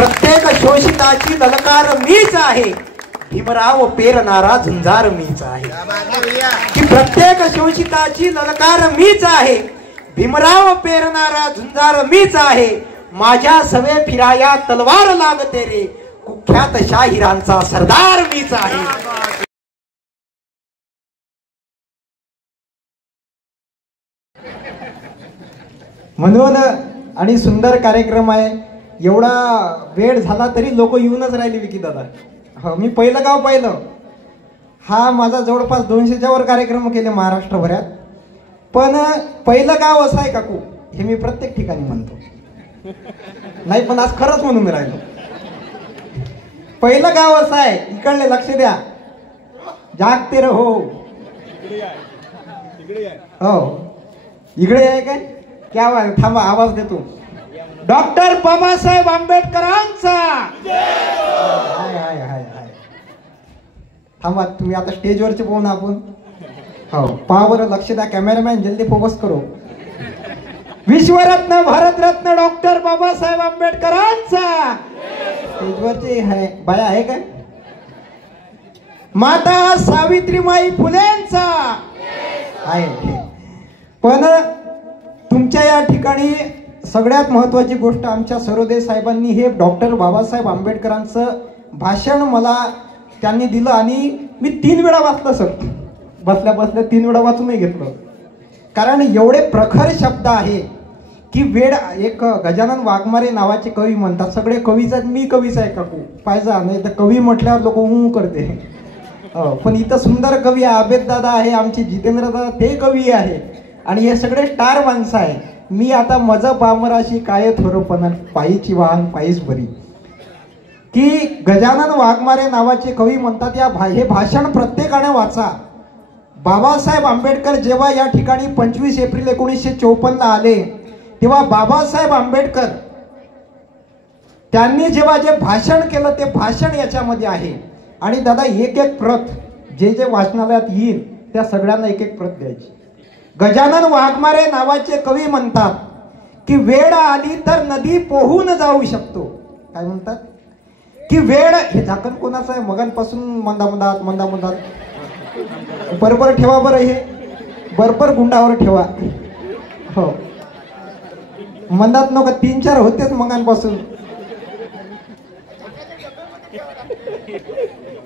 प्रत्येक शोषिताची ललकार मीच आहे, भीमराव पेरणारा झुंजार मीच आहे. की प्रत्येक शोषिताची ललकार मीच आहे, भीमराव पेरणारा झुंजार मीच आहे. माझ्या सवे फिराया तलवार लागते रे, कुख्यात शाहिरांचा सरदार मीच आहे. म्हणून आणि सुंदर कार्यक्रम आहे. एवढा वेळ झाला तरी लोक येऊनच राहिले विकी दादा. हो, मी पहिलं गाव पाहिलं. हा माझा जवळपास 200च्या वर कार्यक्रम केले महाराष्ट्रभरात. पण पहिलं गाव असं आहे काकू, हे मी प्रत्येक ठिकाणी म्हणतो नाही, पण आज खरंच म्हणून राहिलो. पहिलं गाव असं आहे, इकडले लक्ष द्या, जागते रहो. हो, इकडे आहे काय, क्या बात. थांबा, आवाज देतो. डॉक्टर बाबासाहेब आंबेडकरांचा. हाय हाय हाय हाय. थांबा, तुम्ही आता स्टेजवरचे पाहू ना आपण. हो, पहा बरं, लक्ष द्या, कॅमेरामॅन जल्दी फोकस करो. विश्वरत्न भारतरत्न डॉक्टर बाबासाहेब आंबेडकरांचा. स्टेजवरचे आहे बाया आहे काय. माता सावित्रीमाई फुलेंचा आहे. पण तुमच्या या ठिकाणी सगळ्यात महत्वाची गोष्ट, आमच्या सरोदे साहेबांनी हे डॉक्टर बाबासाहेब आंबेडकरांचं भाषण मला त्यांनी दिलं आणि मी 3 वेळा वाचलं सर. बसल्या बसल्या 3 वेळा वाचूनही घेतलं. कारण एवढे प्रखर शब्द आहे की वेळ. एक गजानन वाघमारे नावाचे कवी म्हणतात, सगळे कवीच आहेत, मी कवीच आहे काकू पाहिजे नाही तर कवी म्हटल्यावर लोक करते. पण इथं सुंदर कवी आहे, अभेद दादा आहे, आमचे जितेंद्र दादा ते कवी आहे आणि हे सगळे स्टार माणसं आहे. मी आता मज पामराशी काय थोरपणा, पायीची वाहन पायीच बरी. की गजानन वाघमारे नावाचे कवी म्हणतात, हे भाषण प्रत्येकाने वाचा. बाबासाहेब आंबेडकर जेव्हा या ठिकाणी 25 एप्रिल 1954 आले, तेव्हा बाबासाहेब आंबेडकर त्यांनी जेव्हा जे भाषण केलं ते भाषण याच्यामध्ये आहे. आणि दादा एक एक प्रत जे जे वाचनालयात येईल त्या सगळ्यांना एक एक प्रत द्यायची. गजानन वाघमारे नावाचे कवी म्हणतात की वेळ आली तर नदी पोहून जाऊ शकतो. काय म्हणतात की वेळ. हे झाकण कोणाचं आहे, मगांपासून मंदामंदात मंदामंदात बरोबर ठेवा बरं, हे बरोबर गुंडावर ठेवा. हो, मंदात नको, 3-4 होतेच मगांपासून.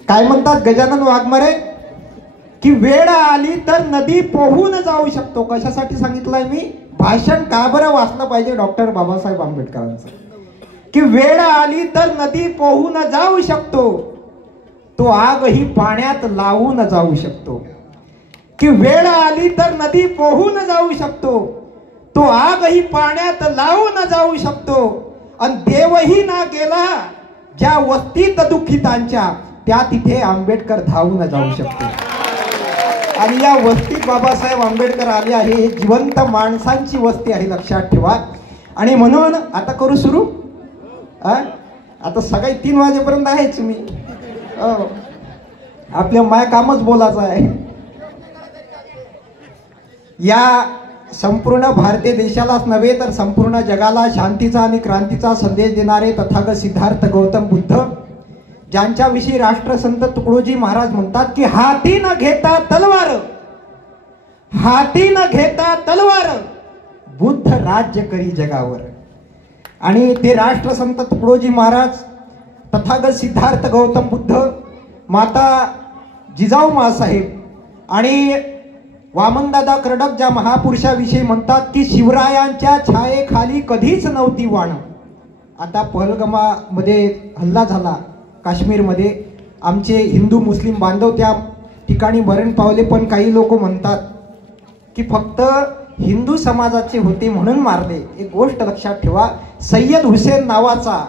काय म्हणतात गजानन वाघमारे की वेळ आली तर नदी पोहून जाऊ शकतो. कशासाठी सांगितलंय मी, भाषण का बरं वाचलं पाहिजे डॉक्टर बाबासाहेब आंबेडकरांचं. की वेळ आली तर नदी पोहून जाऊ शकतो, तो आगही पाण्यात लावून जाऊ शकतो. की वेळ आली तर नदी पोहून जाऊ शकतो, तो आगही पाण्यात लावून जाऊ शकतो. आणि देवही ना गेला ज्या वस्तीत दुःखितांच्या, त्या तिथे आंबेडकर धावून जाऊ शकतो. आणि या वस्तीत बाबासाहेब आंबेडकर आले आहे. हे जिवंत माणसांची वस्ती आहे, लक्षात ठेवा. आणि म्हणून आता करू सुरू. आता सकाळी 3 वाजेपर्यंत आहेच मी. आपल्या माय कामच बोलायचं आहे. या संपूर्ण भारतीय देशालाच नव्हे तर संपूर्ण जगाला शांतीचा आणि क्रांतीचा संदेश देणारे तथागत सिद्धार्थ गौतम बुद्ध, ज्यांच्याविषयी राष्ट्रसंत तुकडोजी महाराज म्हणतात की हाती न घेता तलवार, हाती न घेता तलवार, बुद्ध राज्य करी जगावर. आणि ते राष्ट्रसंत तुकडोजी महाराज, तथागत सिद्धार्थ गौतम बुद्ध, माता जिजाऊ मासाहेब आणि वामनदादा कर्डक ज्या महापुरुषाविषयी म्हणतात की शिवरायांच्या छायेखाली कधीच नव्हती वाण. आता पहलगाममध्ये हल्ला झाला काश्मीरमध्ये, आमचे हिंदू मुस्लिम बांधव त्या ठिकाणी मरण पावले. पण काही लोक म्हणतात की फक्त हिंदू समाजाचे होते म्हणून मारले. एक गोष्ट लक्षात ठेवा, सय्यद हुसेन नावाचा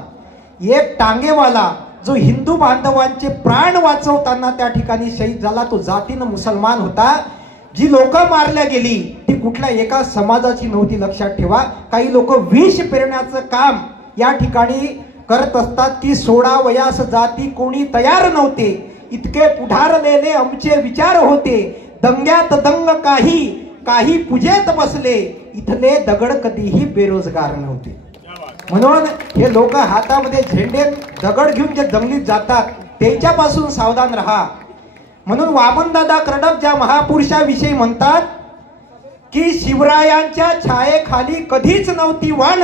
एक टांगेवाला जो हिंदू बांधवांचे प्राण वाचवताना त्या ठिकाणी शहीद झाला, तो जातीनं मुसलमान होता. जी लोक मारल्या गेली ती कुठल्या एका समाजाची नव्हती, लक्षात ठेवा. काही लोक विष पेरण्याचं काम या ठिकाणी करत असतात की 16 वयास जाती कोणी तयार नव्हते, इतके पुढारलेले आमचे विचार होते, दंग्यात दंग काही पूजेत बसले, इथले दगड कधीही बेरोजगार नव्हते. म्हणून हे लोक हातामध्ये झेंडे दगड घेऊन जे जंगलीत जातात त्याच्यापासून सावधान राहा. म्हणून वामनदादा कर्डक ज्या महापुरुषाविषयी म्हणतात की शिवरायांच्या छायेखाली कधीच नव्हती वाण,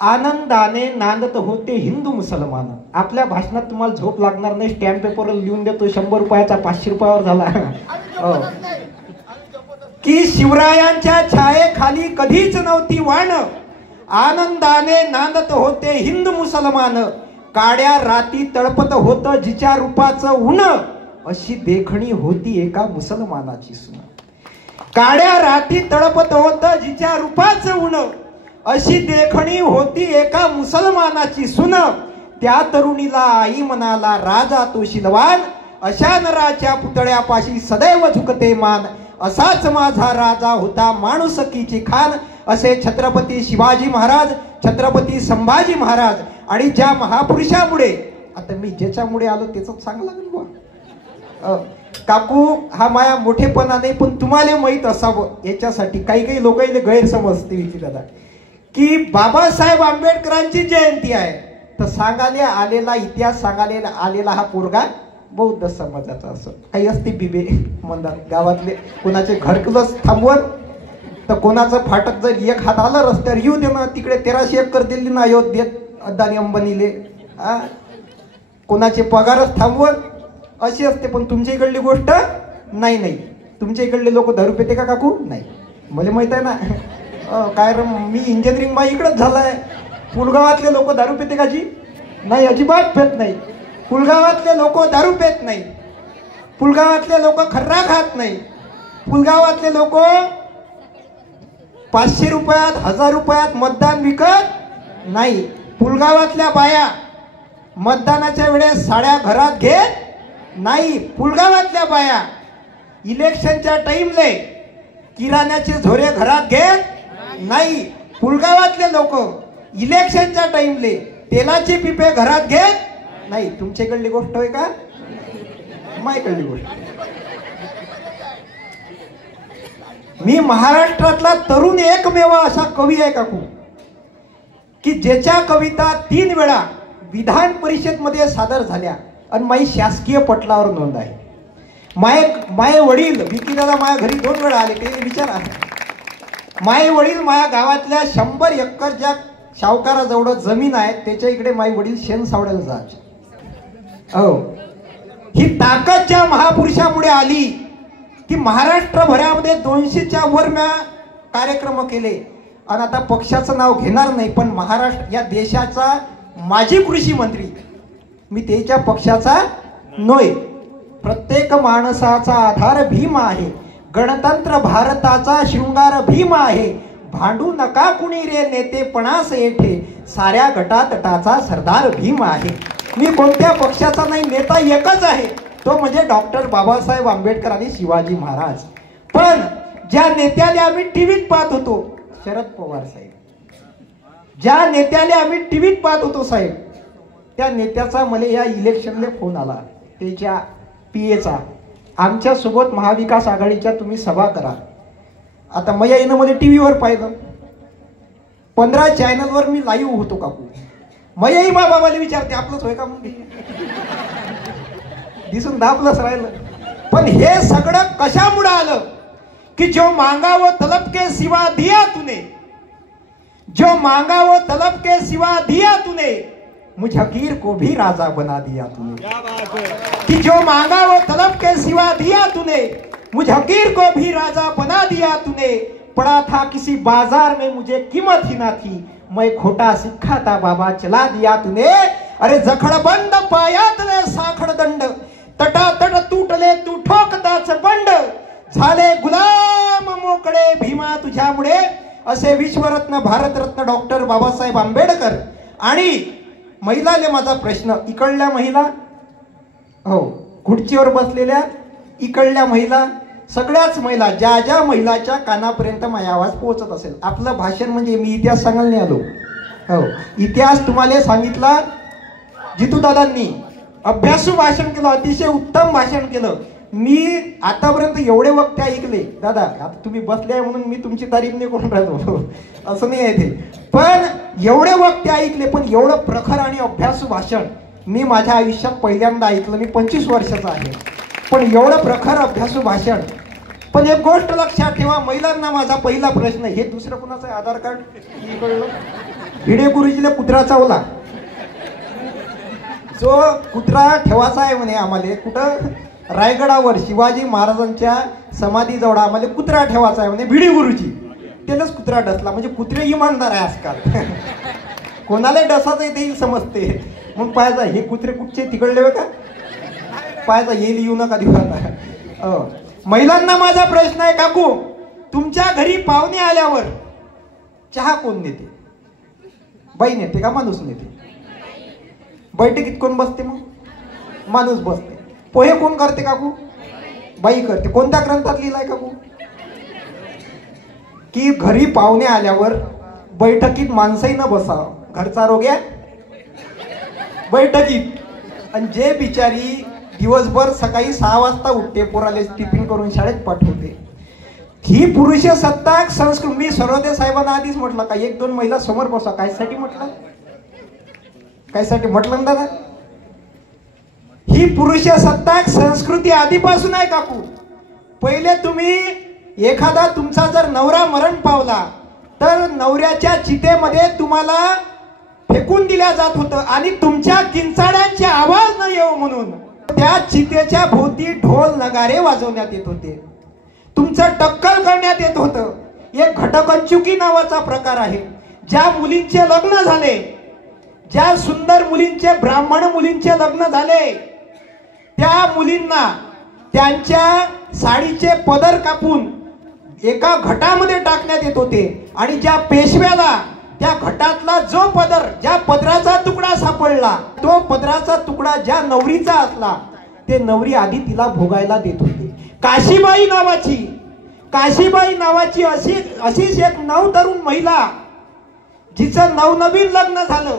आनंदाने नांदत होते हिंदू मुसलमान. आपल्या भाषणात तुम्हाला झोप लागणार नाही, स्टॅम्प पेपरवर लिहून देतो, 100 रुपयाचा 500 रुपयावर झाला. की शिवरायांच्या छायेखाली कधीच नव्हती वाण, आनंदाने नांदत होते हिंदू मुसलमान. काड्या राती तळपत होत जिच्या रूपाचं ऊन, अशी देखणी होती एका मुसलमानाची सुन. काड्या राती तळपत होत जिच्या रूपाचं ऊन, अशी देखणी होती एका मुसलमानाची सुन. त्या तरुणीला आई म्हणाला राजा तो शीलवान, अशा नराच्या पुतळ्यापाशी सदैव झुकते मान. असाच माझा राजा होता माणुसकीची खान, असे छत्रपती शिवाजी महाराज, छत्रपती संभाजी महाराज. आणि ज्या महापुरुषामुळे, आता मी ज्याच्यामुळे आलो त्याच सांग लागेल बुवा. काकू हा माया मोठेपणा नाही, पण तुम्हाला माहित असावं याच्यासाठी. काही काही लोक गैरसमजते विकी दादा की बाबासाहेब आंबेडकरांची जयंती आहे तर सांगायला आलेला, इतिहास सांगायला आलेला हा पोरगा बौद्ध समाजाचा असं काही असते. बिबे म्हणतात गावातले, कोणाचे घरकुलच थांबवत तर कोणाचं फाटक जर एक हात आलं रस्त्यावर येऊ दे ना, तिकडे 1300 एकर दिली ना अयोध्येत अदानी अंबानीले. कोणाचे पगारच थांबवत अशी असते. पण तुमच्या इकडली गोष्ट नाही. नाही तुमच्या इकडले लोक दारू पिते का काकू? नाही, मला माहित आहे ना. काय मी इंजिनिअरिंग मा इकडंच झालाय. पुलगावातले लोक दारू पिते का जी? नाही, अजिबात पेत नाही. पुलगावातले लोक दारू पेत नाही. पुलगावातले लोक खर्रा खात नाही. पुलगावातले लोक 500 रुपयात 1000 रुपयात मतदान विकत नाही. पुलगावातल्या बाया मतदानाच्या वेळेस साड्या घरात घेत नाही. पुलगावातल्या बाया इलेक्शनच्या टाइमले किराण्याचे झोरे घरात घेत नाही. पुलगावातले लोक इलेक्शनच्या टाइमले तेलाचे पिपे घरात घेत नाही. तुमच्याकडली गोष्ट होय का? माझ्याकडली गोष्ट. मी महाराष्ट्रातला तरुण एकमेव असा कवी आहे काकू की ज्याच्या कविता 3 वेळा विधान परिषद मध्ये सादर झाल्या आणि माझी शासकीय पटलावर नोंद आहे. माये वडील विकी दादा माझ्या घरी 2 वेळा आले, ते विचारा. माये वडील माझ्या गावातल्या 100 एकर ज्या सावकाराजवळ जमीन आहे त्याच्या इकडे माई वडील शेण सावडायला जायचे. हो, ही ताकद ज्या महापुरुषामुळे आली की महाराष्ट्रभरामध्ये 200च्या वर म्या कार्यक्रम केले. आणि आता पक्षाचं नाव घेणार नाही, पण महाराष्ट्र या देशाचा माजी कृषी मंत्री मी, त्याच्या पक्षाचा नोय. प्रत्येक माणसाचा आधार भीम आहे, गणतंत्र भारताचा शृंगार भीम आहे. भांडू नका कुणी रे नेतेपणास येठे, साऱ्या गटातटाचा सरदार भीम आहे. मी कोणत्या पक्षाचा नाही, नेता एकच आहे, तो म्हणजे डॉक्टर बाबासाहेब आंबेडकर आणि शिवाजी महाराज. पण ज्या नेत्याला आम्ही टीव्हीत पाहत होतो, शरद पवार साहेब, ज्या नेत्याला आम्ही टीव्हीत पाहत होतो साहेब, त्या नेत्याचा मला या इलेक्शनला फोन आला, त्याच्या पीएचा, आमच्या सोबत महाविकास आघाडीच्या तुम्ही सभा करा. आता मया येणं मध्ये टीव्हीवर पाहिलं, 15 चॅनलवर मी लाईव्ह होतो काकू. मयाही मा बाबाला विचारते आपलंच होय का म्हणून, दिसून दाबलंच राहिलं. पण हे सगळं कशामुळे आलं कि जो मांगा वो तलब के सिवा दिया तूने, जो मांगा वो तलब के सिवा दिया तूने, मुझ हकीर को भी राजा बना दिया तूने. कि जो मांगा वो तलब के सिवा दिया तूने, मुझ हकीर को भी राजा बना दिया तूने. पड़ा था किसी बाजार में मुझे कीमत ही ना थी, मैं खोटा सिक्खा था बाबा चला दिया तूने. अरे जखडबंद पायातले साखड दंड, तटातट तुटले तू ठोकताच बंड, झाले गुलाम मोकळे भीमा तुझ्यामुळे. असे विश्वरत्न भारतरत्न डॉक्टर बाबासाहेब आंबेडकर. आणि महिलाले माझा प्रश्न, इकडल्या महिला, हो खुर्चीवर बसलेल्या इकडल्या महिला, सगळ्याच महिला, ज्या ज्या महिलाच्या कानापर्यंत माझा आवाज पोहोचत असेल. आपलं भाषण म्हणजे मी इतिहास सांगायला नाही आलो. हो, इतिहास तुम्हाला सांगितला. जितू दादांनी अभ्यासू भाषण केलं, अतिशय उत्तम भाषण केलं. मी आतापर्यंत एवढे वक्ते ऐकले दादा, आता तुम्ही बसले आहे म्हणून मी तुमची तारीफ नाही करून राहतो असं नाही आहे ते, पण एवढे वक्ते ऐकले, पण एवढं प्रखर आणि अभ्यासू भाषण मी माझ्या आयुष्यात पहिल्यांदा ऐकलं. मी 25 वर्षाचा आहे, पण एवढं प्रखर अभ्यासू भाषण. पण एक गोष्ट लक्षात ठेवा, महिलांना माझा पहिला प्रश्न, हे दुसरं कुणाचं आधार कार्ड कळलं? भिडे गुरुजीला कुत्रा चावला, जो कुत्रा ठेवायचा आहे म्हणे आम्हाला कुठं, रायगडावर शिवाजी महाराजांच्या समाधीजवळ आम्हाला कुत्रा ठेवायचा आहे म्हणे भिडे गुरुजी. त्यालाच कुत्रा डसला, म्हणजे कुत्रे इमानदार आहे आजकाल. कोणाला डसाचं येईल समजते. मग पाहायचा हे कुत्रे कुठचे तिकडले का, पाहायचा येईल येऊ नका दिवसा. महिलांना माझा प्रश्न आहे, काकू तुमच्या घरी पाहुणे आल्यावर चहा कोण नेते? बाई नेते का माणूस नेते? बैठकीत कोण बसते? मग माणूस बसते. पोहे कोण करते काकू? बाई करते. कोणत्या ग्रंथात लिहिलाय काकू की घरी पाहुणे आल्यावर बैठकीत माणसंही न बसावं? घरचा रोग आहे बैठकीत. आणि जे बिचारी दिवसभर सकाळी 6 वाजता उठते, पोराले टिफिन करून शाळेत पाठवते, ही पुरुष सत्ताक संस्कृती. मी सर्वोदय साहेबांना आधीच म्हटलं का 1-2 महिला समोर बसा. कायसाठी म्हटलं? कायसाठी म्हटलं दादा? ही पुरुष सत्ताक संस्कृती आधीपासून आहे काकू. पहिले तुम्ही एखादा तुमचा जर नवरा मरण पावला तर नवऱ्याच्या चितेमध्ये तुम्हाला फेकून दिल्या जात होतं, आणि तुमच्या किंचाड्यांचे आवाज न येऊ म्हणून त्या चितेच्या भोवती ढोल नगारे वाजवण्यात येत होते, तुमचं टक्कल करण्यात येत होतं. एक घटकंचुकी नावाचा प्रकार आहे. ज्या मुलींचे लग्न झाले, ज्या सुंदर मुलींचे, ब्राह्मण मुलींचे लग्न झाले, त्या मुलींना त्यांच्या साडीचे पदर कापून एका घटामध्ये टाकण्यात येत होते, आणि ज्या पेशव्याला त्या घटातला जो पदर, ज्या पदराचा तुकडा सापडला, तो पदराचा तुकडा ज्या नवरीचा असला, ते नवरी आधी तिला भोगायला देत होती. काशीबाई नावाची अशीच एक नवतरुण महिला, जिचं नवनवीन लग्न झालं,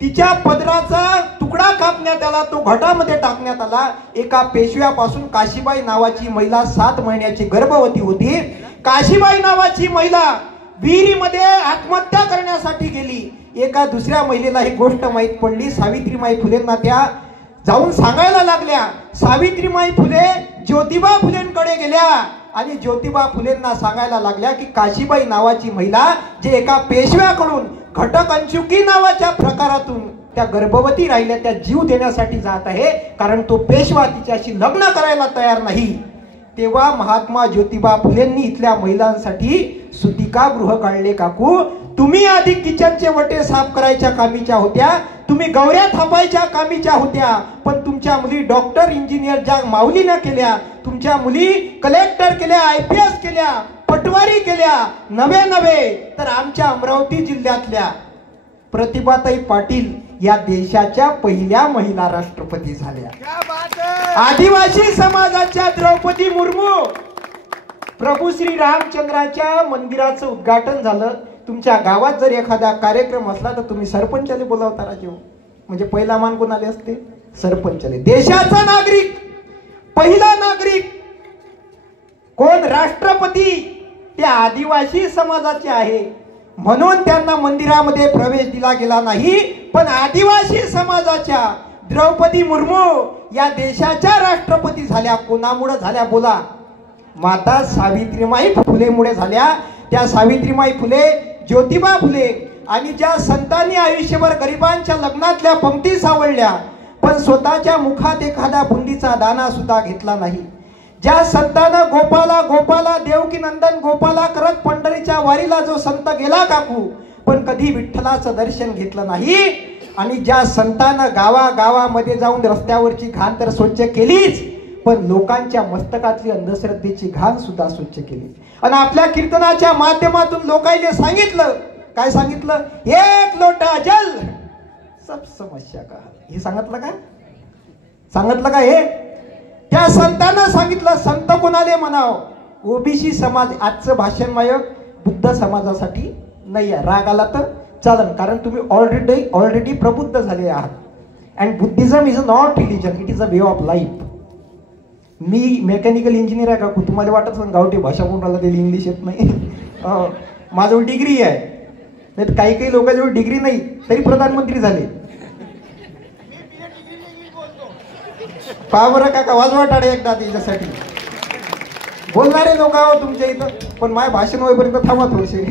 तिच्या पदराचा तुकडा कापण्यात आला, तो घटामध्ये टाकण्यात आला. एका पेशव्यापासून काशीबाई नावाची महिला 7 महिन्याची गर्भवती होती. काशीबाई नावाची महिला विहिरीमध्ये आत्महत्या करण्यासाठी गेली. एका दुसऱ्या महिलेला ही गोष्ट माहीत पडली. सावित्रीमाई फुलेंना त्या जाऊन सांगायला लागल्या. सावित्रीमाई फुले ज्योतिबा फुलेंकडे गेल्या आणि ज्योतिबा फुलेंना सांगायला लागल्या की काशीबाई नावाची महिला जे एका पेशव्याकडून घटकंचुकी नावाच्या प्रकारातून त्या गर्भवती राहिल्या, त्या जीव देण्यासाठी जात आहे, कारण तो पेशवा तिच्याशी लग्न करायला तयार नाही. तेव्हा महात्मा ज्योतिबा फुलेंनी इथल्या महिलांसाठी सुतिकागृह काढले. काकू तुम्ही आधी किचनचे वटे साफ करायच्या कामीच्या होत्या, तुम्ही गौऱ्या थापायच्या कामीच्या होत्या, पण तुमच्या मुली डॉक्टर, इंजिनियर ज्या माऊलीनं केल्या, तुमच्या मुली कलेक्टर केल्या, IPS केल्या, पटवारी केल्या, नवे तर आमच्या अमरावती जिल्ह्यातल्या प्रतिभाताई पाटील या देशाच्या पहिल्या महिला राष्ट्रपती झाल्या. आदिवासी समाजाच्या द्रौपदी मुर्मू. प्रभू श्री रामचंद्राच्या मंदिराचं उद्घाटन झालं. तुमच्या गावात जर एखादा कार्यक्रम असला तर तुम्ही सरपंचाले बोलावता राजे, म्हणजे पहिला मान कोणाले असते? सरपंचाले. देशाचा नागरिक, पहिला नागरिक कोण? राष्ट्रपती. त्या आदिवासी समाजाचे आहे म्हणून त्यांना मंदिरामध्ये प्रवेश दिला गेला नाही, पण आदिवासी समाजाच्या द्रौपदी मुर्मू या देशाच्या राष्ट्रपती झाल्या. कोणामुळे झाल्या बोला? माता सावित्रीमाई फुलेमुळे झाल्या. त्या सावित्रीमाई फुले, ज्योतिबा फुले आणि ज्या संतांनी आयुष्यभर गरिबांच्या लग्नातल्या पंक्ती सावळल्या पण स्वतःच्या मुखात एखादा बुंदीचा दाना सुद्धा घेतला नाही, ज्या संतानं गोपाला देवकी नंदन गोपाला करत पंढरीच्या वारीला जो संत गेला काकू, पण कधी विठ्ठलाचं दर्शन घेतलं नाही, आणि ज्या संतानं गावागावामध्ये जाऊन रस्त्यावरची घाण तर स्वच्छ केलीच, पण लोकांच्या मस्तकातली अंधश्रद्धेची घाण सुद्धा स्वच्छ केली. आणि आपल्या कीर्तनाच्या माध्यमातून लोकांनी सांगितलं, काय सांगितलं? एक लोटा जल सब समस्या का. हे सांगितलं का? सांगितलं का? हे त्या संतांना सांगितलं. संत कोणाले म्हणाव? ओबीसी समाज. आजचं भाषण मायक बुद्ध समाजासाठी नाही आहे. राग आला तर चालन, कारण तुम्ही ऑलरेडी प्रबुद्ध झाले आहात. And Buddhism is not religion, it is a way of life. Me mechanical engineer आहे काकू. तुम्हाला वाटत असेल गावठी भाषा बोलून राहिला त्याला इंग्लिश येत नाही. माझ्याजवळ डिग्री आहे. नाही काही काही लोकांजवळ डिग्री नाही तरी प्रधानमंत्री झाले. पहा बरं काका, वाजवा टाळे एकदा त्याच्यासाठी. बोलणारे लोक आहो तुमच्या इथं, पण माझ्या भाषण होईपर्यंत थांबा थोडेसे.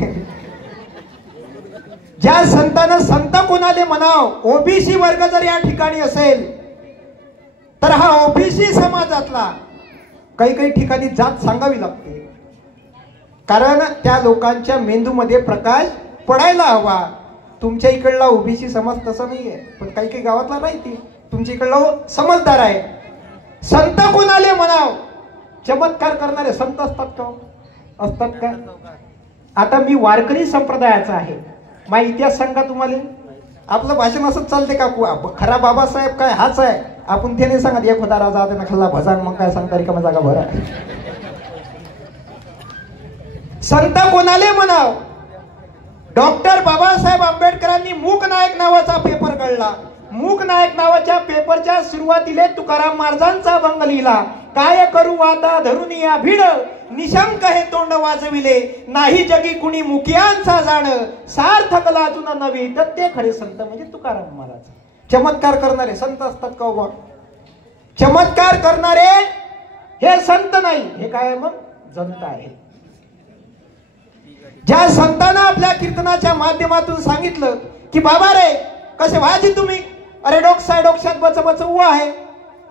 ज्या संतानं संत कोणाले म्हणाव, ओबीसी वर्ग जर या ठिकाणी असेल तर हा ओबीसी समाजातला काही काही ठिकाणी जात सांगावी लागते. कारण त्या लोकांच्या मेंदूमध्ये प्रकाश पडायला हवा. तुमच्या इकडला ओबीसी समाज तसा नाहीये, पण काही काही गावातला माहिती. तुमच्या इकडला समजदार आहे. संत कोणाले म्हणाव, चमत्कार करणारे संत असतात का? असतात का? आता मी वारकरी संप्रदायाचा आहे. मा इतिहास सांगा तुम्हाला. आपलं भाषण असंच चालते काकू. खरा बाबासाहेब काय हाच आहे. आपण ते नाही सांगत एक होता राजा त्यानं खाल्ला भजान, मग काय सांगता रिकामा जागा भरा. संत कोणाले म्हणाव, डॉक्टर बाबासाहेब आंबेडकरांनी मूक नायक नावाचा पेपर काढला. मूक नायक नावाच्या पेपरच्या सुरुवातीला तुकाराम महाराजांचा अभंग लिहिला. काय करू आता धरून या भीड, निशंक हे तोंड वाजविले, नाही जगी कुणी मुकियांचा जाण, सार्थक लाजून नव्हे तर ते खरे संत म्हणजे तुकाराम महाराज. चमत्कार करणारे संत असतात का बा? चमत्कार करणारे हे संत नाही, हे काय मग जनता आहे. ज्या संतांना आपल्या कीर्तनाच्या माध्यमातून सांगितलं की बाबा रे कसे वाजी तुम्ही, अरे डोक्यात बच उवा आहे,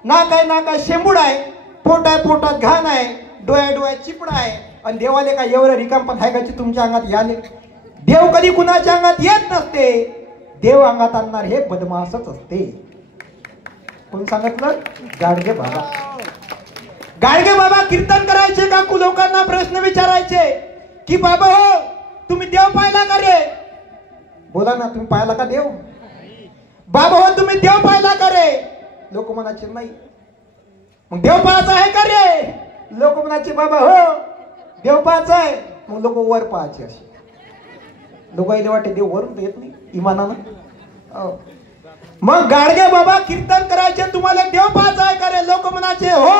नाक आहे नाकात शेंबूड आहे, पोट आहे पोटात घाण आहे, डोळ्यात चिपडा आहे, आणि देवाले काय एवढं रिकाम पण आहे का तुमच्या अंगात याले? देव कधी कुणाच्या अंगात येत नसते. देव अंगात आणणार हे बदमासच असते. कोण सांगितलं? गाडगे बाबा. गाडगे बाबा कीर्तन करायचे काकू. लोकांना प्रश्न विचारायचे की बाबा हो तुम्ही देव पाहिला का रे? बोला ना, तुम्ही पाहिला का देव? बाबा हो तुम्ही देव पाहिला का रे? लोक म्हणायचे नाही. मग देव पाहायचा आहे का रे? लोक म्हणायचे बाबा हो देव पाहायचा आहे. मग लोक वर पाहायचे. असे लोकांना वाटते देव वरून येत नाही इमानानं. मग गाडगे बाबा कीर्तन करायचे, तुम्हाला देव पाहायचा आहे का रे? लोक म्हणायचे हो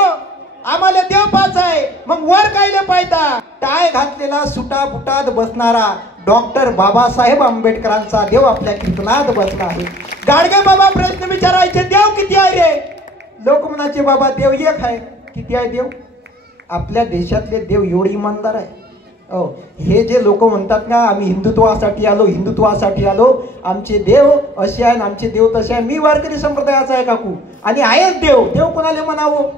आम्हाला देव पाहायचा आहे. मग वर कायले पाहता? टाय घातलेला सुटा बुटात बसणारा डॉक्टर बाबासाहेब आंबेडकरांचा देव आपल्या कीर्तनात बसला आहे. गाडगे बाबा प्रश्न विचारायचे देव किती आहे रे? लोक म्हणायचे बाबा देव एक आहे. किती आहे देव? आपल्या देशातले देव एवढे इमानदार आहे. हे जे लोक म्हणतात ना आम्ही हिंदुत्वासाठी आलो, आमचे देव असे आहे आमचे देव तसे आहे. मी वारकरी संप्रदायाचा आहे काकू, आणि आहेच देव. देव कोणाला म्हणावं?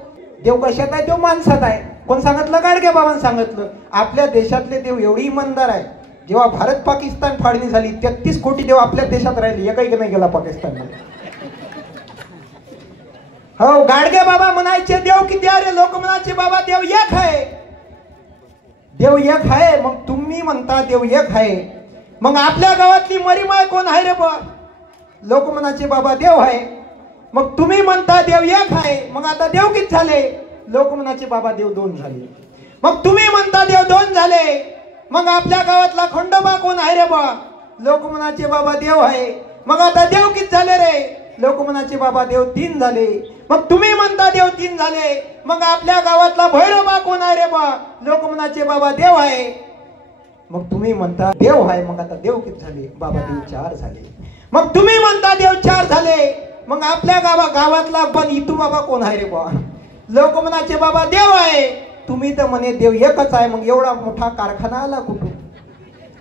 देव कशात आहे? देव माणसात आहे. कोण सांगितलं? गाडगे बाबांनी सांगितलं. आपल्या देशातले देव एवढी इमानदार आहे. जेव्हा भारत पाकिस्तान फाळणी झाली 33 कोटी देव आपल्या देशात राहिले, एकही नाही गेला पाकिस्तानमध्ये. हो गाडगे बाबा म्हणायचे देव किती आहे? लोक म्हणायचे बाबा देव एक आहे. देव एक आहे. मग तुम्ही म्हणता देव एक आहे, मग आपल्या गावातली मरीमाय कोण आहे रे बा? लोक म्हणायचे बाबा देव आहे. मग तुम्ही म्हणता देव एक आहे, मग आता देव किती झाले? लोक म्हणायचे बाबा देव 2 झाले. मग तुम्ही म्हणता देव 2 झाले, मग आपल्या गावातला खंडोबा कोण आहे रे बा? लोक म्हणायचे बाबा देव आहे. मग आता देव किती झाले रे? लोक म्हणायचे बाबा देव 3 झाले. मग तुम्ही म्हणता देव 3 झाले, मग आपल्या गावातला भैरवबा कोण आहे रे बा? लोक म्हणायचे बाबा देव आहे. मग तुम्ही म्हणता देव आहे, मग आता देव किती झाले? बाबा देव 4 झाले. मग तुम्ही म्हणता देव 4 झाले, मग आपल्या गावातला पण इतू बाबा कोण आहे रे बा? लोक म्हणायचे बाबा देव आहे. तुम्ही तर म्हणे देव एकच आहे. मग एवढा मोठा कारखाना आला कुठून?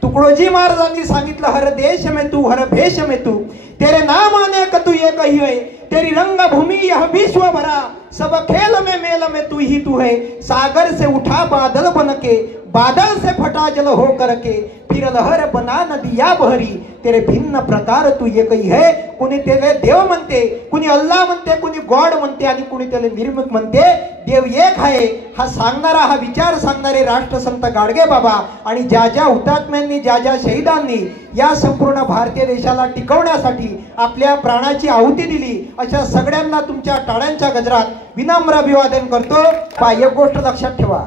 तुकडोजी महाराजांनी सांगितलं हर देश में तू हर भेष में तू, तेरे नाम आने का तू एक ही है, तेरी रंगभूमि यह विश्व भरा, सब खेल में मेल में तू ही तू है, सागर से उठा बादल बन के, बादल से फटा जल हो करके, फिर लहर बना नदिया बहरी, तेरे भिन्न प्रकार तू एक ही है. कुणी त्याला देव म्हणते, कुणी अल्लाह म्हणते, कुणी गॉड म्हणते, आणि कुणी त्याला निर्मित म्हणते. देव एक आहे हा सांगणारा, हा विचार सांगणारे राष्ट्रसंत गाडगे बाबा, आणि ज्या ज्या हुतात्म्यांनी ज्या ज्या शहीदांनी या संपूर्ण भारतीय देशाला टिकवण्यासाठी आपल्या प्राणाची आहुती दिली, अशा सगळ्यांना तुमच्या टाळ्यांच्या गजरात विनम्र अभिवादन करतो. एक गोष्ट लक्षात ठेवा,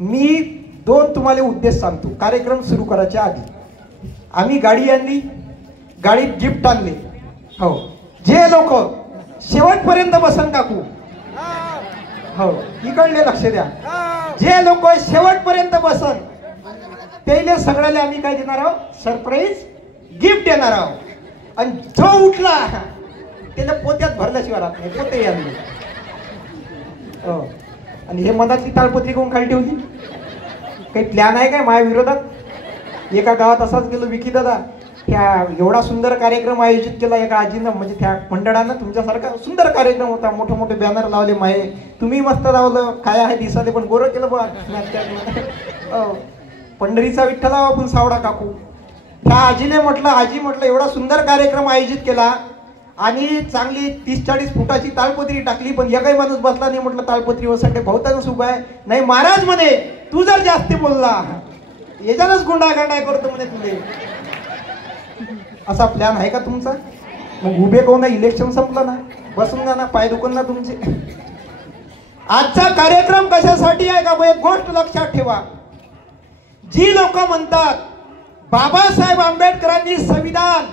मी 2 तुम्हाला उद्देश सांगतो. कार्यक्रम सुरू करायच्या आधी आम्ही गाडी आणली, गाडीत गिफ्ट आणले. हो जे लोक शेवटपर्यंत बसन काकू, हो, इकडले लक्ष द्या. जे लोक शेवटपर्यंत बसन त्याला सगळ्याला आम्ही काय देणार आहोत, सरप्राईज गिफ्ट देणार आहोत. आणि जो उठला त्याला पोत्यात भरल्याशिवाय राहत नाही, पोते आणले. आणि हे मनातली ताळपत्री कोण खाली ठेवली? काही प्लॅन आहे काय माझ्या विरोधात? एका गावात असाच गेलो, विकी दादा, त्या एवढा सुंदर कार्यक्रम आयोजित केला एका आजीनं, म्हणजे त्या मंडळानं तुमच्यासारखा सुंदर कार्यक्रम होता, मोठे मोठे बॅनर लावले माये, तुम्ही मस्त लावलं, काय आहे दिसाले पण गोरं केलं बा. पंढरीचा विठ्ठला आपण सावडा काकू. त्या आजीने म्हटलं, आजी म्हटलं एवढा सुंदर कार्यक्रम आयोजित केला आणि चांगली 30-40 फुटाची ताळपत्री टाकली, पण एकही माणूस बसला नाही. म्हटलं ताळपत्रीवर सगळे भोवतानच उभा आहे. नाही महाराज म्हणे, तू जर जास्त बोलला याच्यानंच गुंडागांडाय करतो म्हणे तुले. असा प्लॅन आहे का तुमचा? मग उभे कोण, इलेक्शन संपलं ना, बसून जा ना, पाय दुखून ना तुमचे. आजचा कार्यक्रम कशासाठी आहे का? एक गोष्ट लक्षात ठेवा, जी लोक म्हणतात बाबासाहेब आंबेडकरांनी संविधान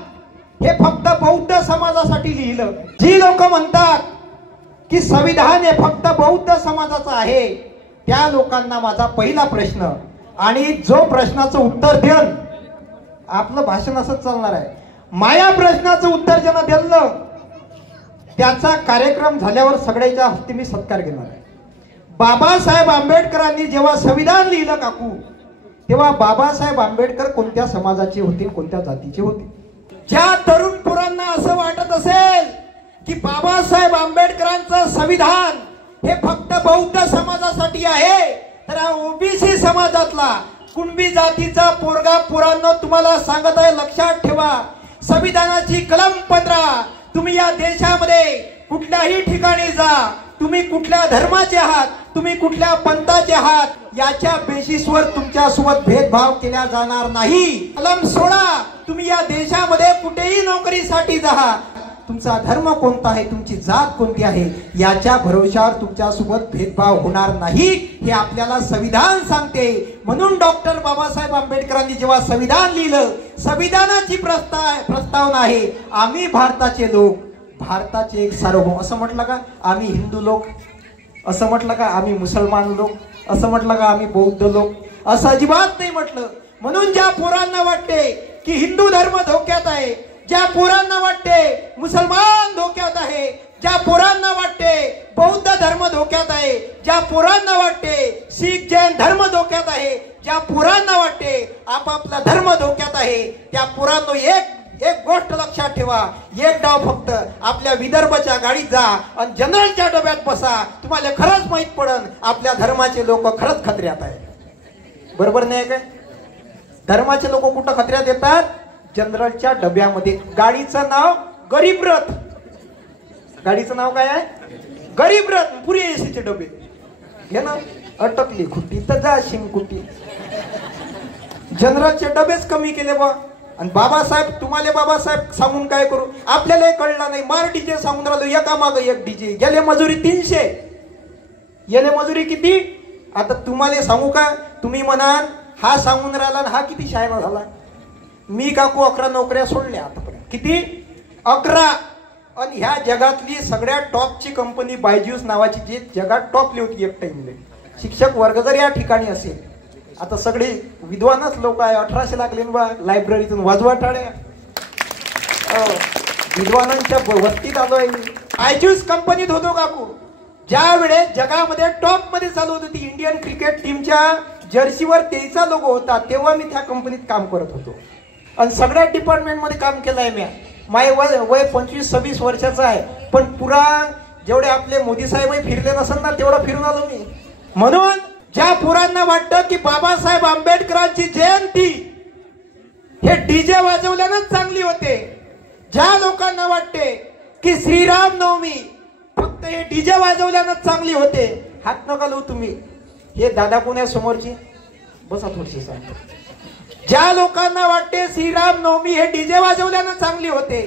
हे फक्त बौद्ध समाजासाठी लिहिलं, जी लोक म्हणतात की संविधान हे फक्त बौद्ध समाजाचं आहे, त्या लोकांना माझा पहिला प्रश्न, आणि जो प्रश्नाचं उत्तर देन, आपलं भाषण असंच चालणार आहे, माया प्रश्नाचं उत्तर ज्यांना दिलं त्याचा कार्यक्रम झाल्यावर सगळ्याच्या हस्ते मी सत्कार घेणार आहे. बाबासाहेब आंबेडकरांनी जेव्हा संविधान लिहिलं काकू, तेव्हा बाबासाहेब आंबेडकर कोणत्या समाजाचे होते, कोणत्या जातीचे होते? ज्या तरुण पोरांना असं वाटत असेल की बाबासाहेब आंबेडकरांचं संविधान हे फक्त बौद्ध समाजासाठी आहे, तर ओबीसी समाजातला कुणबी जातीचा पोरगा पोरांनो तुम्हाला सांगत आहे, लक्षात ठेवा, संविधानाची कलम 15, तुम्ही या देशामध्ये कुठल्याही ठिकाणी जा, तुम्ही कुठल्या धर्माचे आहात, तुम्ही कुठल्या पंथाचे आहात, याच्या बेसिसवर तुमच्यासोबत भेदभाव केला जाणार नाही. कलम 16, तुम्ही या देशामध्ये कुठेही नोकरीसाठी जा, तुमचा धर्म कोणता आहे, तुमची जात कोणती आहे, याच्या भरोशावर तुमच्यासोबत भेदभाव होणार नाही, हे आपल्याला संविधान सांगते. म्हणून डॉक्टर बाबासाहेब आंबेडकरांनी जेव्हा संविधान लिहिलं, संविधानाची प्रस्तावना आहे, आम्ही भारताचे लोक, भारताचे एक सार्वभौम, असं म्हटलं का आम्ही हिंदू लोक, असं म्हटलं का आम्ही मुसलमान लोक, असं म्हटलं का आम्ही बौद्ध लोक, असं अजिबात नाही म्हटलं. म्हणून ज्या पोरांना वाटते की हिंदू धर्म धोक्यात आहे, ज्या पोरांना वाटते मुसलमान धोक्यात आहे, ज्या पोरांना वाटते बौद्ध धर्म धोक्यात आहे, ज्या पोरांना वाटते शीख जैन धर्म धोक्यात आहे, ज्या पोरांना वाटते आपापला धर्म धोक्यात आहे, त्या पोरांनो एक गोष्ट लक्षात ठेवा, एक डाव फक्त आपल्या विदर्भच्या गाडीत जा आणि जनरलच्या डब्यात बसा, तुम्हाला खरंच माहित पडन आपल्या धर्माचे लोक खरंच खतऱ्यात आहे. बरोबर नाही काय? धर्माचे लोक कुठं खतऱ्यात येतात? जनरलच्या डब्यामध्ये. गाडीचं नाव गरीब रथ, गाडीचं नाव काय आहे? गरीब रथ, पुरे एसीचे डबे घे ना, अटकली खुट्टी तर जा शिंकुटी. जनरलचे डबेच कमी केले बा. आणि बाबासाहेब, तुम्हाला बाबासाहेब सांगून काय करू, आपल्याला कळलं नाही, मार डीजे सांगून राहिलो, एका माग एक डीजे, गेले मजुरी 300, गेले मजुरी किती? आता तुम्हाला सांगू का, तुम्ही म्हणाल हा सांगून राहिला हा किती शायरा झाला. मी काकू 11 नोकऱ्या सोडल्या आतापर्यंत. किती? 11. आणि ह्या जगातली सगळ्यात टॉपची कंपनी बायजूस नावाची, जी जगात टॉपली होती एक टाइमले, शिक्षक वर्ग जर या ठिकाणी असेल, आता सगळे विद्वानच लोक आहे, 1800 लागले बा लायब्ररीतून वाजवा टाळ्या. विद्वानांच्या वस्तीत आलोय मी. बायजूस कंपनीत होतो काकू, ज्या वेळेस जगामध्ये टॉप मध्ये चालू होती ती इंडियन क्रिकेट टीमच्या जर्सीवर त्याचा लोगो होता, तेव्हा मी त्या कंपनीत काम करत होतो. आणि सगळ्या डिपार्टमेंट मध्ये काम केलंय मी. माझे वय 25-26 वर्षाचं आहे, पण पुरा जेवढे आपले मोदी साहेब फिरले नसेल ना तेवढं फिरून आलो मी. म्हणून ज्या पोरांना वाटतं की बाबासाहेब आंबेडकरांची जयंती हे डीजे वाजवल्यानंच चांगली होते, ज्या लोकांना वाटते की श्रीराम नवमी फक्त हे डीजे वाजवल्यानंच चांगली होते, हात नका लावू तुम्ही. हे दादा कोण आहे समोरची, बसा थोडीशी सांगतो. ज्या लोकांना वाटते श्रीराम नवमी हे डीजे वाजवल्यानं चांगली होते,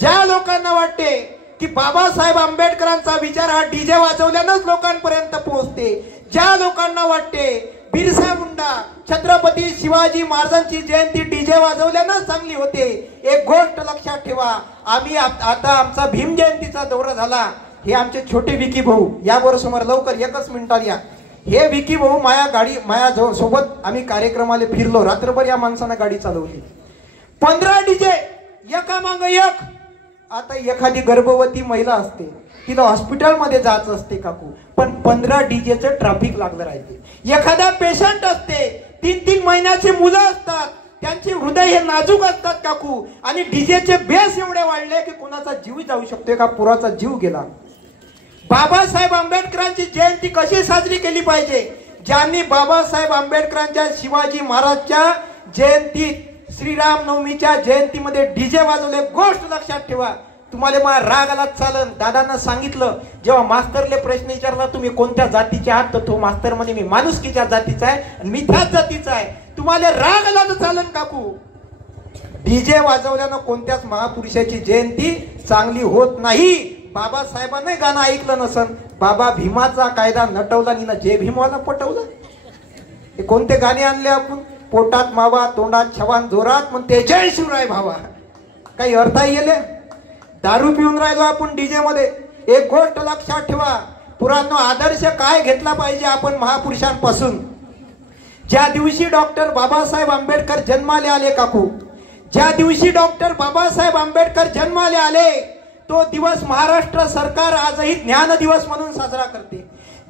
ज्या लोकांना वाटते की बाबासाहेब आंबेडकरांचा विचार हा डीजे वाजवल्यानंच लोकांपर्यंत पोहोचते, ज्या लोकांना वाटते बिरसा मुंडा छत्रपती शिवाजी महाराजांची जयंती डीजे वाजवल्यानं चांगली होते, एक गोष्ट लक्षात ठेवा, आम्ही आता आमचा भीम जयंतीचा दौरा झाला, हे आमचे छोटे विकी भाऊ, यावर समोर लवकर 1 मिनिटात या. हे विकी भाऊ माया सोबत आम्ही कार्यक्रमाला फिरलो, रात्रभर या माणसानं गाडी चालवली. 15 डीजे एका माग एक. आता एखादी गर्भवती महिला असते, तिला हॉस्पिटलमध्ये जायचं असते काकू, पण 15 डीजेचं ट्रॅफिक लागलं राहते. एखादा पेशंट असते, 3-3 महिन्याचे मुलं असतात, त्यांचे हृदय हे नाजूक असतात काकू, आणि डीजेचे बेस एवढे वाढले की कोणाचा जीव जाऊ शकतोय का पुराचा जीव गेला. बाबासाहेब आंबेडकरांची जयंती कशी साजरी केली पाहिजे? ज्यांनी बाबासाहेब आंबेडकरांच्या शिवाजी महाराजच्या जयंतीत, श्रीरामनवमीच्या जयंतीमध्ये डीजे वाजवले. गोष्ट लक्षात ठेवा, तुम्हाला मला राग आला चालन. दादांना सांगितलं, जेव्हा मास्तरले प्रश्न विचारला तुम्ही कोणत्या जातीचे आहात, तर तो मास्तर म्हणे मी माणुसकीच्या जातीचा आहे आणि मी त्याच जातीचा आहे. तुम्हाला राग आला तर चालन काकू, डीजे वाजवल्यानं कोणत्याच महापुरुषाची जयंती चांगली होत नाही. बाबासाहेबांनी गाणं ऐकलं नसन, बाबा भीमाचा कायदा नटवला नि जय भीमाला पटवलं. हे कोणते गाणे आणले आपण? पोटात मावा तोंडात छवान जोरात म्हणते जय शिवराय भावा. काही अर्थ येले? दारू पिऊन राहिलो आपण डीजे मध्ये. एक गोष्ट लक्षात ठेवा, पुरानो आदर्श काय घेतला पाहिजे आपण महापुरुषांपासून. ज्या दिवशी डॉक्टर बाबासाहेब आंबेडकर जन्माले आले काकू, ज्या दिवशी डॉक्टर बाबासाहेब आंबेडकर जन्माले आले, तो दिवस महाराष्ट्र सरकार आजही ज्ञान दिवस म्हणून साजरा करते.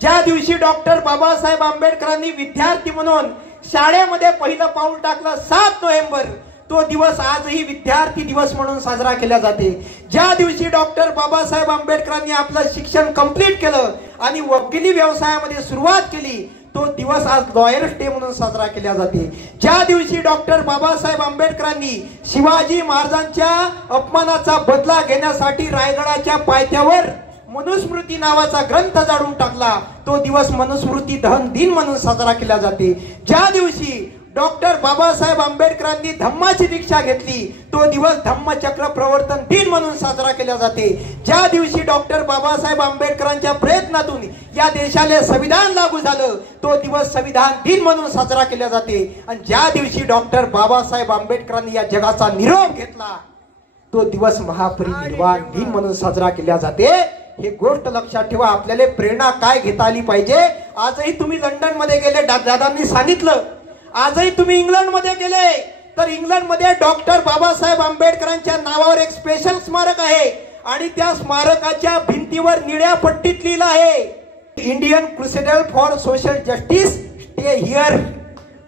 ज्या दिवशी डॉक्टर बाबासाहेब आंबेडकरांनी विद्यार्थी म्हणून शाळेमध्ये पहिलं पाऊल टाकलं 7 नोव्हेंबर, तो दिवस आजही विद्यार्थी दिवस म्हणून साजरा केला जाते. ज्या दिवशी डॉक्टर बाबासाहेब आंबेडकरांनी आपलं शिक्षण कंप्लीट केलं आणि वकिली व्यवसायामध्ये सुरुवात केली, तो दिवस आज लॉयर्स डे म्हणून साजरा केला जाते. ज्या दिवशी डॉक्टर बाबासाहेब आंबेडकरांनी शिवाजी महाराजांच्या अपमानाचा बदला घेण्यासाठी रायगडाच्या पायथ्यावर मनुस्मृती नावाचा ग्रंथ जाळून टाकला, तो दिवस मनुस्मृती दहन दिन म्हणून साजरा केला जाते. ज्या दिवशी डॉक्टर बाबासाहेब आंबेडकरांनी धम्माची दीक्षा घेतली, तो दिवस धम्मचक्र प्रवर्तन दिन म्हणून साजरा केला जाते. ज्या दिवशी डॉक्टर बाबासाहेब आंबेडकरांच्या प्रयत्नातून या देशाला संविधान लागू झालं, तो दिवस संविधान दिन म्हणून साजरा केला जाते. आणि ज्या दिवशी डॉक्टर बाबासाहेब आंबेडकरांनी या जगाचा निरोप घेतला, तो दिवस महापरिनिर्वाण दिन म्हणून साजरा केला जाते. हे गोष्ट लक्षात ठेवा. आपल्याला प्रेरणा काय घेता आली पाहिजे? आजही तुम्ही लंडन मध्ये गेले, दादांनी सांगितलं, आजही तुम्ही इंग्लंड मध्ये गेले तर इंग्लंड मध्ये डॉक्टर बाबासाहेब आंबेडकरांच्या नावावर एक स्पेशल स्मारक आहे आणि त्या स्मारकाच्या भिंतीवर निळ्या पट्टीत लिहिलं आहे, Indian crusader for social justice stay here.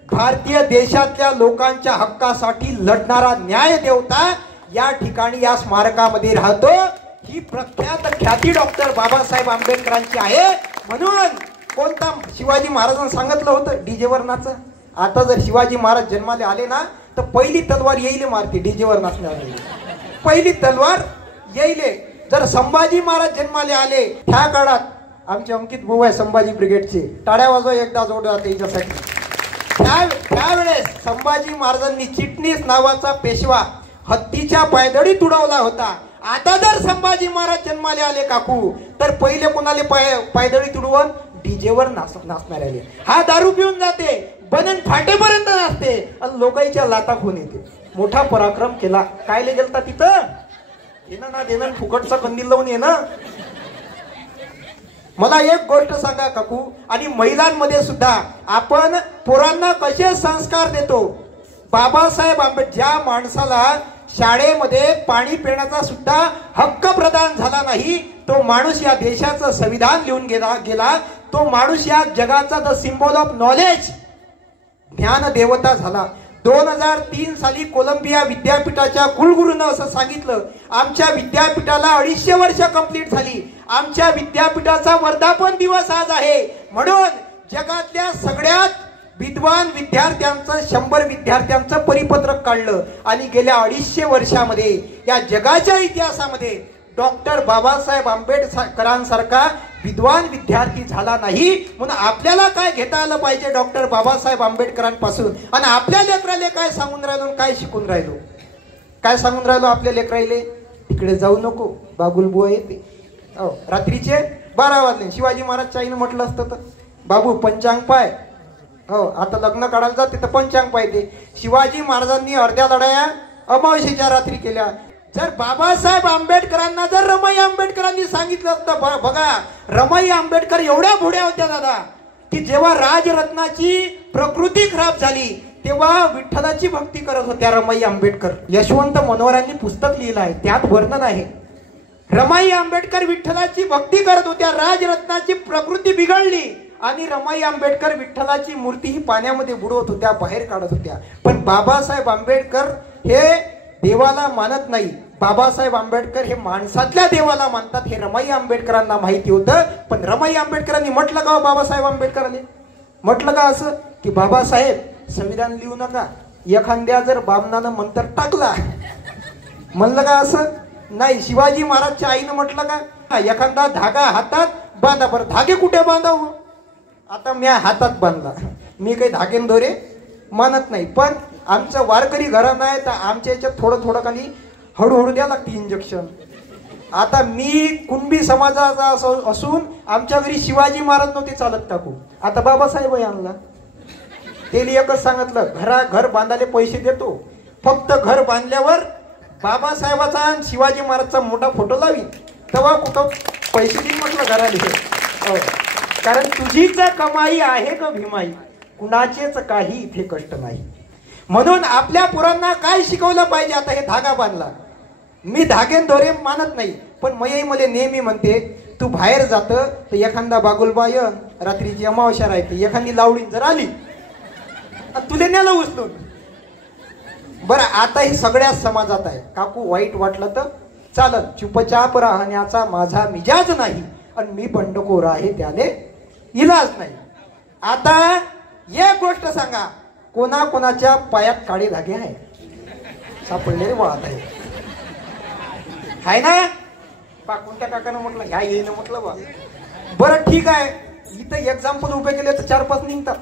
भारतीय देशातल्या लोकांच्या हक्कासाठी लढणारा न्याय देवता या ठिकाणी या स्मारकामध्ये राहतो. ही प्रख्यात ख्याती डॉक्टर बाबासाहेब आंबेडकरांची आहे. म्हणून कोणता शिवाजी महाराजांनी सांगितलं होतं डीजेवर नाचा. आता जर शिवाजी महाराज जन्माले आले ना, तर पहिली तलवार येईल मारते डीजेवर नाचणार. पहिली तलवार येईल. जर संभाजी महाराज जन्माले आले, त्या काळात आमचे अंकित भाऊ आहे संभाजी ब्रिगेडचे, टाळ्या वाजवा एकदा जोडा त्याच्यासाठी. त्यावेळेस संभाजी महाराजांनी चिटणीस नावाचा पेशवा हत्तीच्या पायदळीत उडवला होता. आता जर संभाजी महाराज जन्माले आले काकू, तर पहिले कोणाले पायदळीत उडवून डीजेवर नाचणार आले. हा दारू पिऊन जाते, बनन फाटेपर्यंत नाचते आणि लोकांच्या लाता खून येते. मोठा पराक्रम केला. काय गेलता तिथं? येणं ना देणं, फुकटचा कंदील लावून येणं. मला एक गोष्ट सांगा काकू, आणि महिलांमध्ये सुद्धा आपण पोरांना कसे संस्कार देतो. बाबासाहेब आंबेडकर, ज्या माणसाला शाळेमध्ये पाणी पिण्याचा सुद्धा हक्क प्रदान झाला नाही, तो माणूस या देशाचं संविधान लिहून गेला. तो माणूस या जगाचा द सिम्बॉल ऑफ नॉलेज, ज्ञान देवता झाला. 2003 साली कोलंबिया विद्यापीठाच्या कुलगुरूनं असं सांगितलं, आमच्या विद्यापीठाला 250 वर्ष कंप्लीट झाली. आमच्या विद्यापीठाचा वर्धापन दिवस आज आहे. म्हणून जगातल्या सगळ्यात विद्वान विद्यार्थ्यांचं 100 विद्यार्थ्यांचं परिपत्रक काढलं आणि गेल्या 250 वर्षामध्ये या जगाच्या इतिहासामध्ये डॉक्टर बाबासाहेब आंबेडकरांसारखा विद्वान विद्यार्थी झाला नाही. म्हणून आपल्याला काय घेता आलं पाहिजे डॉक्टर बाबासाहेब आंबेडकरांपासून, आणि आपल्या लेकराले काय सांगून राहिलो, काय शिकून राहिलो, काय सांगून राहिलो आपल्या लेकराले? तिकडे जाऊ नको, बाबुलबुवा येते. रात्रीचे 12 वाजले. शिवाजी महाराज चाईनं म्हटलं असतं तर बाबू पंचांग पाय. हो, आता लग्न काढायला जाते तर पंचांग पाहिजे. शिवाजी महाराजांनी अर्ध्या लढाया अमावस्येच्या रात्री केल्या. जर बाबासाहेब आंबेडकरांना जर रमाई आंबेडकरांनी सांगितलं असतं, बघा रमाई आंबेडकर एवढ्या भोड्या होत्या दादा, की जेव्हा राजरत्नाची प्रकृती खराब झाली तेव्हा विठ्ठलाची भक्ती करत होत्या रमाई आंबेडकर. यशवंत मनोहरांनी पुस्तक लिहिलं आहे, त्यात वर्णन आहे. रमाई आंबेडकर विठ्ठलाची भक्ती करत होत्या, राजरत्नाची प्रकृती बिघडली आणि रमाई आंबेडकर विठ्ठलाची मूर्ती ही पाण्यामध्ये बुडवत होत्या, बाहेर काढत होत्या. पण बाबासाहेब आंबेडकर हे देवाला मानत नाही, बाबासाहेब आंबेडकर हे माणसातल्या देवाला मानतात. हे रमाई आंबेडकरांना माहिती होतं. पण रमाई आंबेडकरांनी म्हटलं का, बाबासाहेब आंबेडकरांनी म्हटलं का असं की बाबासाहेब संविधान लिहू नका, एखाद्या जर बामणानं मंत्र टाकला, म्हणलं का असं? नाही. शिवाजी महाराजच्या आईनं म्हटलं का, एखादा धागा हातात बांधा. बरं धागे कुठे बांधाव? आता मी हातात बांधला, मी काही धागेन दोरे मानत नाही. पण आमचं वारकरी घराणं आहे तर आमच्या याच्यात थोडं थोडं खाली हळूहळू द्या लागते इंजेक्शन. आता मी कुणबी समाजाचा असून आमच्या घरी शिवाजी महाराज नव्हते चालत टाकू, आता बाबासाहेब आणला. त्याने एकच सांगितलं, घर बांधायला पैसे देतो, फक्त घर बांधल्यावर बाबासाहेबाचा आणि शिवाजी महाराजचा मोठा फोटो लावी, तेव्हा कुठं पैसे देईन म्हटलं घराले. कारण तुझीच कमाई आहे ग भीमाई, कुणाचेच काही इथे कष्ट नाही. म्हणून आपल्या पोरांना काय शिकवलं पाहिजे? आता हे धागा बांधला, मी धागेन दोरे मानत नाही, पण मयई मला नेहमी म्हणते, तू बाहेर जात तर एखादा बागुलबाय रात्रीची अमावस्या राहते, एखादी लावडी जर आली तुले नेलं उचलून. बरं आता ही सगळ्याच समाजात आहे. काकू वाईट वाटलं तर चालत, चुपचाप राहण्याचा माझा मिजाज नाही आणि मी बंडखोर आहे त्याने इलाज नाही. आता एक गोष्ट सांगा, कोणाकोणाच्या पायात काळे धागे आहे? सापडले वाहत आहे ना? कोणत्या काकानं म्हटलं ह्या येईन म्हटलं बा. बरं ठीक आहे, इथं एक्झाम्पल उभे केले तर 4-5 निघतात.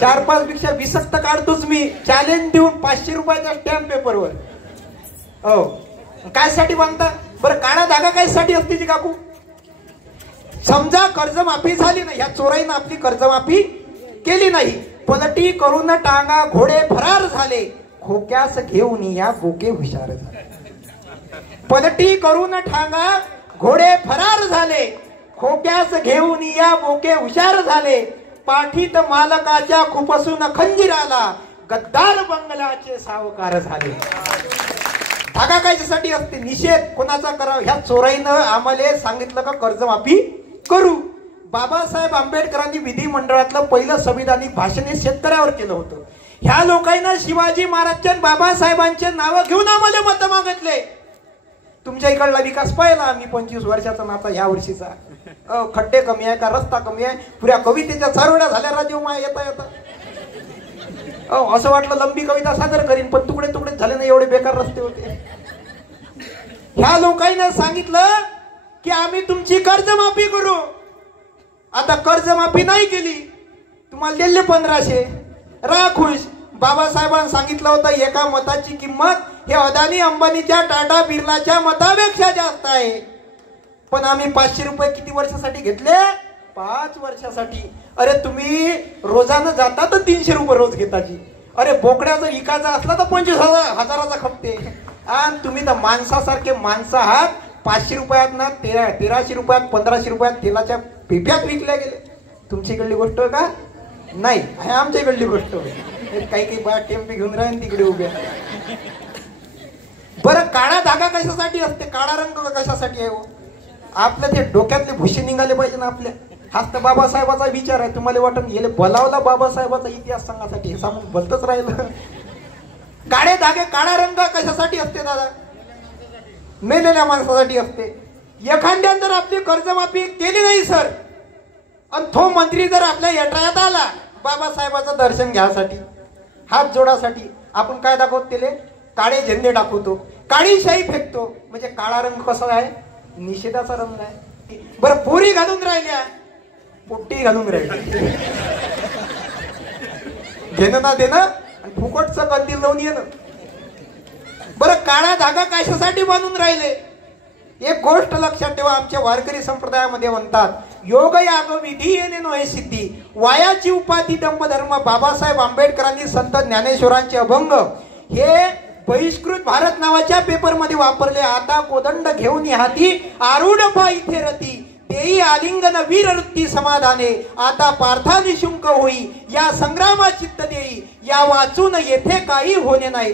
4-5 पेक्षा 20 तर काढतोच मी, चॅलेंज देऊन 500 रुपयाचा स्टॅम्प पेपरवर. हो, काय साठी बांधता? बरं काळा धागा काय साठी असते ती काकू? समजा कर्जमाफी झाली नाही, ह्या चोराईनं आपली कर्जमाफी केली नाही, पलटी करून टांगा घोडे फरार झाले, खोक्यास घेऊन या बोके हुशार झाले. पलटी करून टांगा घोडे फरार झाले, खोक्यास घेऊन या बोके हुशार झाले, पाठीत मालकाच्या खुपसून खंजीर आला, गद्दार बंगलाचे सावकार झाले. धागा कायच्यासाठी असते? निषेध कोणाचा करावा? ह्या चोराईनं आम्हाला सांगितलं का कर्जमाफी करू. बाबासाहेब आंबेडकरांनी विधिमंडळातलं पहिलं संविधानिक भाषण हे शेतकऱ्यावर केलं होतं. ह्या लोकांना शिवाजी महाराजच्या बाबासाहेबांचे नाव घेऊन आम्हाला मत मागितले. तुमच्या इकडला विकास पाहिला आम्ही 25 वर्षाचा नाता ह्या वर्षीचा. खड्डे कमी आहे का, रस्ता कमी आहे, पुऱ्या कवितेच्या चारोड्या झाल्या राजीव माया येता येता. असं वाटलं लंबी कविता सादर करीन, पण तुकडे तुकडे झाले नाही, एवढे बेकार रस्ते होते. ह्या लोकांना सांगितलं की आम्ही तुमची कर्जमाफी करू. आता कर्जमाफी नाही केली, तुम्हाला दिले 1500, राहा खुश. बाबासाहेबांनी सांगितलं होतं एका मताची किंमत हे अदानी अंबानीच्या टाटा बिर्लाच्या मतापेक्षा जास्त आहे. पण आम्ही 500 रुपये किती वर्षासाठी घेतले? 5 वर्षासाठी. अरे तुम्ही रोजानं जाता तर 300 रुपये रोज घेताची. अरे बोकड्या जर इकायचा असला तर 25,000चा खपते. आणि तुम्ही तर माणसासारखे माणसं आहात. 500 रुपयात ना 1300 रुपयात 1500 रुपयात तेलाच्या पिप्यात विकल्या गेले. तुमची इकडली गोष्ट का? नाही, हे आमच्या इकडली गोष्ट. काही बाया टेम्पे घेऊन राहील तिकडे उभ्या. बरं काळा धागा कशासाठी असते? काळा रंग कशासाठी आहे? आपल्या ते डोक्यातले भुशी निघाले पाहिजे ना आपल्या. हाच तर बाबासाहेबाचा विचार आहे. तुम्हाला वाटत गेले बोलावला बाबासाहेबाचा इतिहास सांगण्यासाठी, हे सांगून भलतच राहिलं. काळे धागे काळा रंग कशासाठी असते दादा? मेलेल्या माणसासाठी असते. एखाद्या जर आपली कर्जमाफी केली नाही सर, आणि तो मंत्री जर आपल्या येटायात आला बाबासाहेबाचं दर्शन घ्यासाठी, हात जोडासाठी, आपण काय दाखवतो? त्याले काळे झेंडे दाखवतो, काळी शाई फेकतो. म्हणजे काळा रंग कसा आहे? निषेधाचा रंग आहे. बरं पोरी घालून राहिल्या, पोट्टी घालून राहिली, घेणं ना देणं आणि फुकटचं कंदील लावून येणं. बरं काळा धागा कशासाठी बांधून राहिले? एक गोष्ट लक्षात ठेवा, आमच्या वारकरी संप्रदायामध्ये म्हणतात योग याग विधी येणे नोहे सिद्धी, वायाची उपाधी दंभ धर्म. बाबासाहेब आंबेडकरांनी संत ज्ञानेश्वरांचे अभंग हे बहिष्कृत भारत नावाच्या पेपरमध्ये वापरले. आता कोदंड घेऊन हाती आरूढ पा इथे रती, देई आलिंगन वीर वृत्ती समाधाने, आता पार्था निशुंक होई या संग्रामा चित्त देई, या वाचून येथे काही होणे नाही.